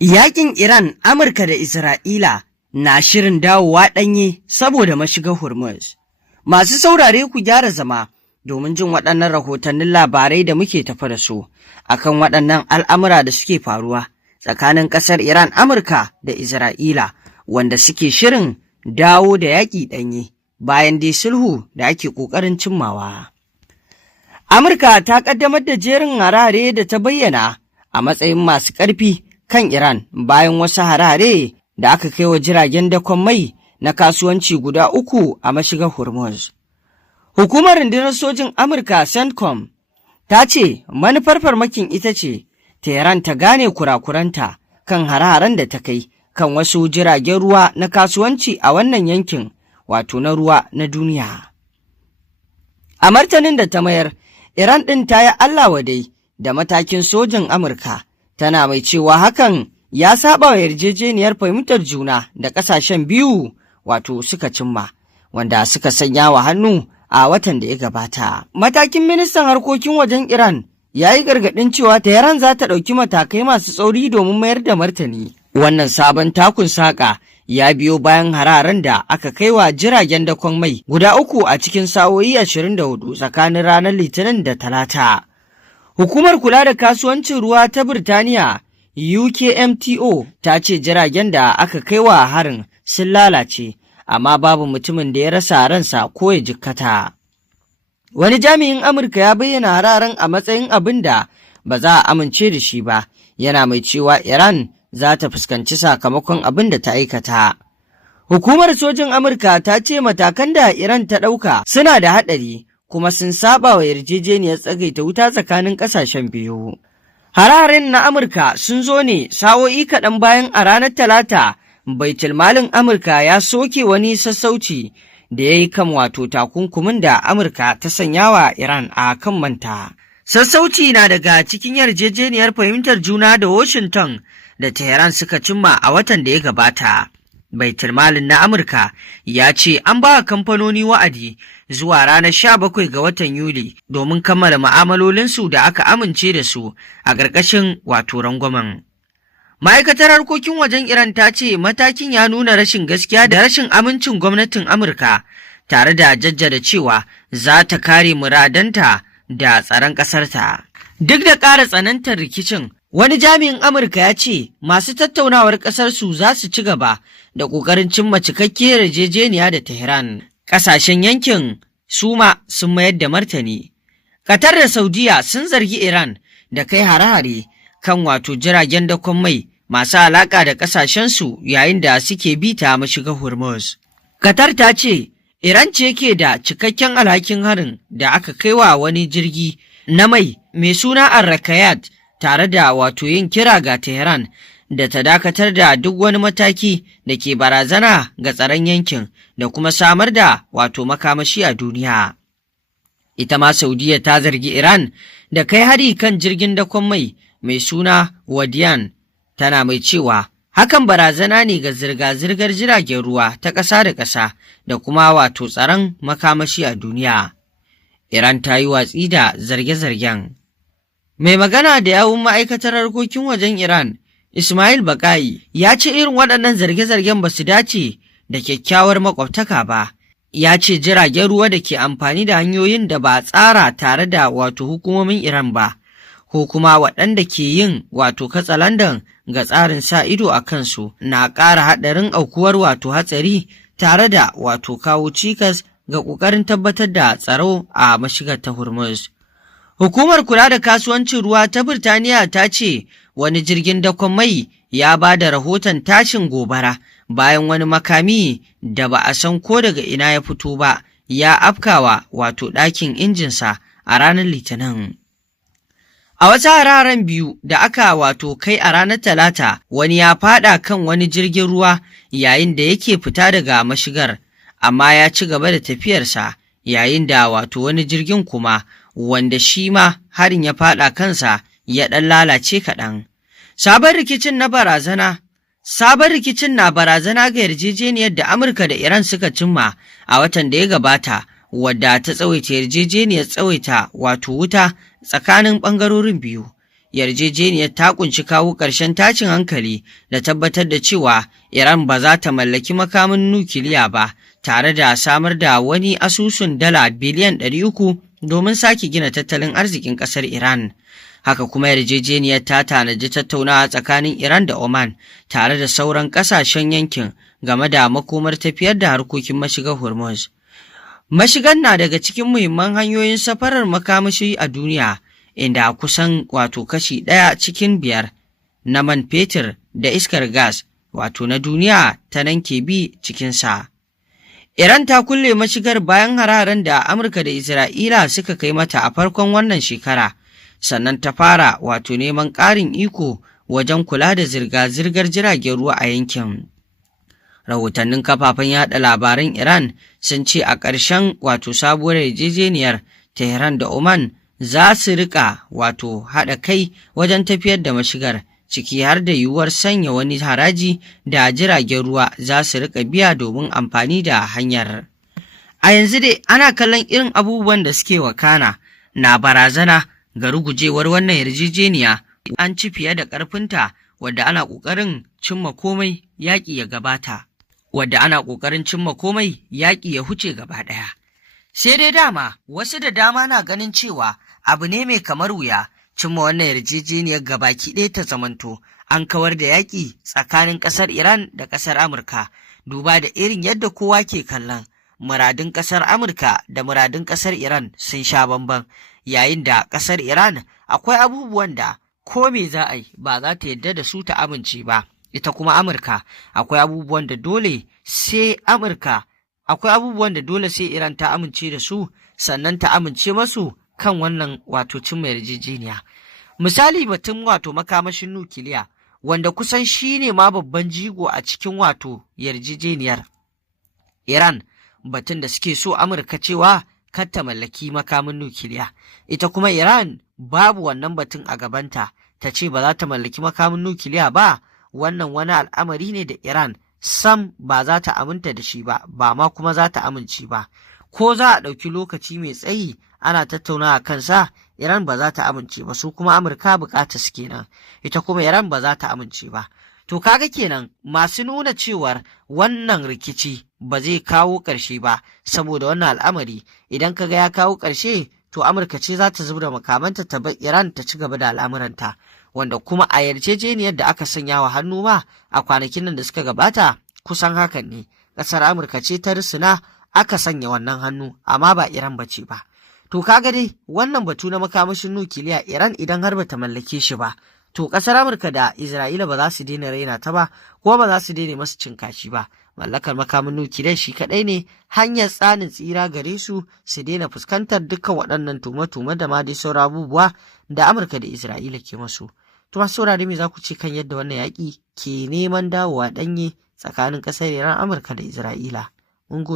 Yaƙin Iran, Amurka da Isra'ila na shirin dawowa ɗanye saboda mashigar Hormuz. Masu saurare ku gyara zama domin jin waɗannan rahotannin labarai da muke tafa da su akan waɗannan al'amura da suke faruwa tsakanin ƙasar Iran, Amurka da Isra'ila wanda suke shirin dawo da yaƙi ɗanye bayan dai sulhu da ake ƙoƙarin cimmawa. Amurka ta ƙaddamar da jerin harare da ta bayyana a matsayin masu ƙarfi kan Iran bayan wasu harare da aka kai wa jiragen dakon mai na kasuwanci guda 3 a mashigar Hormuz. Hukumar rundunar sojin Amurka CENTCOM ta ce manufar farmakin ita ce Tehran ta gane kurakuranta kan hare-haren da ta kai kan wasu jiragen ruwa na kasuwanci a wannan yankin wato na ruwa na duniya. A martanin da ta mayar, Iran ɗin ta yi Allah wadai da matakin sojin Amurka, tana mai cewa hakan ya saba wa yarjejeniyar fahimtar juna da ƙasashen biyu wato suka cimma, wanda suka sanya wa hannu a watan da ya gabata. Matakin ministan harkokin wajen Iran ya yi gargaɗin cewa Tehran za ta ɗauki matakai masu tsauri domin mayar da martani. Wannan sabon takun saƙa ya biyo bayan hararen da aka kai wa jiragen dakon mai guda 3 a cikin sa'o'i 24 tsakanin ranar Litinin da Talata. Hukumar kula da kasuwancin ruwa ta Birtaniya UKMTO ta ce jiragen da aka kai wa harin sun lalace, amma babu mutumin da ya rasa ransa ko ya jikkata. Wani jami'in Amurka ya bayyana hararen a matsayin abin da ba za a amince da shi ba, yana mai cewa Iran za ta fuskanci sakamakon abin da ta aikata. Hukumar sojin Amurka ta ce matakan da Iran ta ɗauka suna da haɗari kuma sun saba wa yarjejeniyar tsagaita wuta tsakanin ƙasashen biyu. Hararen na Amurka sun zo ne sa'o'i kaɗan bayan a ranar Talata, Baitulmalin Amurka ya soke wani sassauci da ya yi kan wato takunkumin da Amurka ta sanya wa Iran a kan manta. Sassauci na daga cikin yarjejeniyar fahimtar juna da Washington da Tehran suka cimma a watan da ya gabata. Baitulmalin na Amurka ya ce an ba kamfanoni wa'adi zuwa ranar 17 ga watan Yuli domin kammala ma'amalolinsu da aka amince da su a ƙarƙashin wato rangwamen. Ma'aikatar harkokin wajen Iran ta ce matakin ya nuna rashin gaskiya da rashin amincin gwamnatin Amurka, tare da jaddada cewa za ta kare muradanta da tsaron ƙasarta. Duk da ƙara tsanantar rikicin, wani jami'in Amurka ya ce masu tattaunawar ƙasarsu za su ci gaba da ƙoƙarin cimma cikakkiyar yarjejeniya da Tehran. Ƙasashen yankin su ma sun mayar da martani. Qatar da Saudiya sun zargi Iran da kai hare-hare kan wato jiragen dakon mai masu alaƙa da ƙasashensu yayin da suke bi ta mashigar Hormuz. Qatar ta ce Iran ce ke da cikakken alhakin harin da aka kai wa wani jirgi na mai suna Ar-Rakayat, tare da wato yin kira ga Tehran da ta dakatar da duk wani mataki da ke barazana ga tsaron yankin da kuma samar da wato makamashi a duniya. Ita ma Saudiya ta zargi Iran da kai hari kan jirgin dakon mai suna Wadiyan, tana mai cewa hakan barazana ne ga zirga-zirgar jiragen ruwa ta ƙasa da ƙasa da kuma wato tsaron makamashi a duniya. Iran ta yi watsi da zarge-zargen. Mai magana da yawun ma'aikatar harkokin wajen Iran, Ismail Baƙa'i, ya ce irin waɗannan zarge-zargen ba su dace da kyakkyawar makwabtaka ba. Ya ce jiragen ruwa da ke amfani da hanyoyin da ba tsara tare da wato hukumomin Iran ba, ko kuma waɗanda ke yin wato katsalandan ga tsarin sa ido a kansu, na ƙara haɗarin aukuwar wato hatsari tare da wato kawo cikas ga ƙoƙarin tabbatar da tsaro a mashigar ta Hormuz. Hukumar kula da kasuwancin ruwa ta Birtaniya ta ce wani jirgin dakon mai ya ba da rahoton tashin gobara bayan wani makami da ba a san ko daga ina ya fito ba ya afkawa wato ɗakin injinsa a ranar Litinin. A wasu hararen biyu da aka wato kai a ranar Talata, wani ya faɗa kan wani jirgin ruwa yayin da yake fita daga mashigar, amma ya ci gaba da tafiyarsa, yayin da wato wani jirgin kuma wanda shi ma harin ya faɗa kansa ya ɗan lalace kaɗan. Sabon rikicin na barazana ga yarjejeniyar da Amurka da Iran suka cimma a watan da ya gabata, wadda ta tsawaita yarjejeniyar tsawaita wato wuta tsakanin ɓangarorin biyu. yarjejeniyar ta kunshi kawo ƙarshen tashin hankali da tabbatar da cewa Iran ba za ta mallaki makamin nukiliya ba, tare da samar da wani asusun dala biliyan 300 domin sake gina tattalin arzikin ƙasar Iran. Haka kuma yarjejeniyar ta tanaji tattaunawa tsakanin Iran da Oman tare da sauran ƙasashen yankin game da makomar tafiyar da harkokin mashigar Hormuz. Mashigar na daga cikin muhimman hanyoyin safarar makamashi a duniya, inda kusan kashi 1 cikin 5 na man fetur da iskar gas na duniya ta nan ke bi cikinsa. Iran ta kulle mashigar bayan hararen da Amurka da Isra'ila suka kai mata a farkon wannan shekara, sannan ta fara neman ƙarin iko wajen kula da zirga-zirgar jiragen ruwa a yankin. Rahotannin kafafen yada labaran Iran sun ce a ƙarshen sabuwar yarjejeniyar, Tehran da Oman za su rika haɗa kai wajen tafiyar da mashigar, ciki har da yiwuwar sanya wani haraji da jiragen ruwa za su rika biya domin amfani da hanyar. A yanzu dai ana kallon irin abubuwan da suke wakana na barazana ga rugujewar wannan yarjejeniya. An ci fiye da ƙarfinta, wadda ana ƙoƙarin cimma komai yaƙi ya huce gaba ɗaya. Sai dai wasu da dama na ganin cewa abu ne mai kamar wuya cimma wannan yarjejeniyar gabaki ɗaya ta zamanto an kawar da yaƙi tsakanin ƙasar Iran da ƙasar Amurka, duba da irin yadda kowa ke kallon muradun ƙasar Amurka da muradun ƙasar Iran sun sha bamban, yayin da ƙasar Iran akwai abubuwan da ko me za a yi ba za ta yarda da su ta amince ba. Ita kuma Amurka akwai abubuwan da dole sai Iran ta amince da su, sannan ta amince masu kan wannan cimma yarjejeniya. Misali batun makamashin nukiliya, wanda kusan shi ne ma babban jigo a cikin yarjejeniyar. Iran batun da suke so Amurka cewa kar ta mallaki makamin nukiliya, ita kuma Iran babu wannan batun a gabanta, ta ce ba za ta mallaki makamin nukiliya ba. Wannan wani al'amari ne da Iran sam ba za ta aminta da shi ba, ba ma kuma za ta amince ba. Ko za a ɗauki lokaci mai tsayi ana tattaunawa kansa, Iran ba za ta amince ba, su kuma Amurka bukata su kenan, ita kuma Iran ba za ta amince ba. To kaga kenan masu nuna cewar wannan rikici ba zai kawo ƙarshe ba saboda wannan al'amari, idan kaga ya kawo ƙarshe to Amurka ce za ta zubda makamanta ta bar Iran ta ci gaba da al'amuranta, wanda kuma a yarjejeniyar da aka sanya wa hannu ma a kwanakin nan da suka gabata kusan hakan ne. Ƙasar Amurka ce ta risina aka sanya wannan hannu, amma ba Iran ba ce ba. To kaga dai wannan batu na makamashin nukiliya, Iran idan har bata mallake shi ba, to ƙasar Amurka da Isra'ila ba za su daina raina ta ba, kuma ba za su daina masu cin kashi ba. Mallakar makamin nukiliya shi kaɗai ne hanyar tsanin tsira gare su daina fuskantar dukkan waɗannan tume-tume da ma dai sauran abubuwa da Amurka da Isra'ila ke masu. To masu saurare me za ku ce kan yadda wannan yaƙi ke neman dawowa ɗanye tsakanin ƙasar Iran, Amurka da Isra'ila? Mun gode.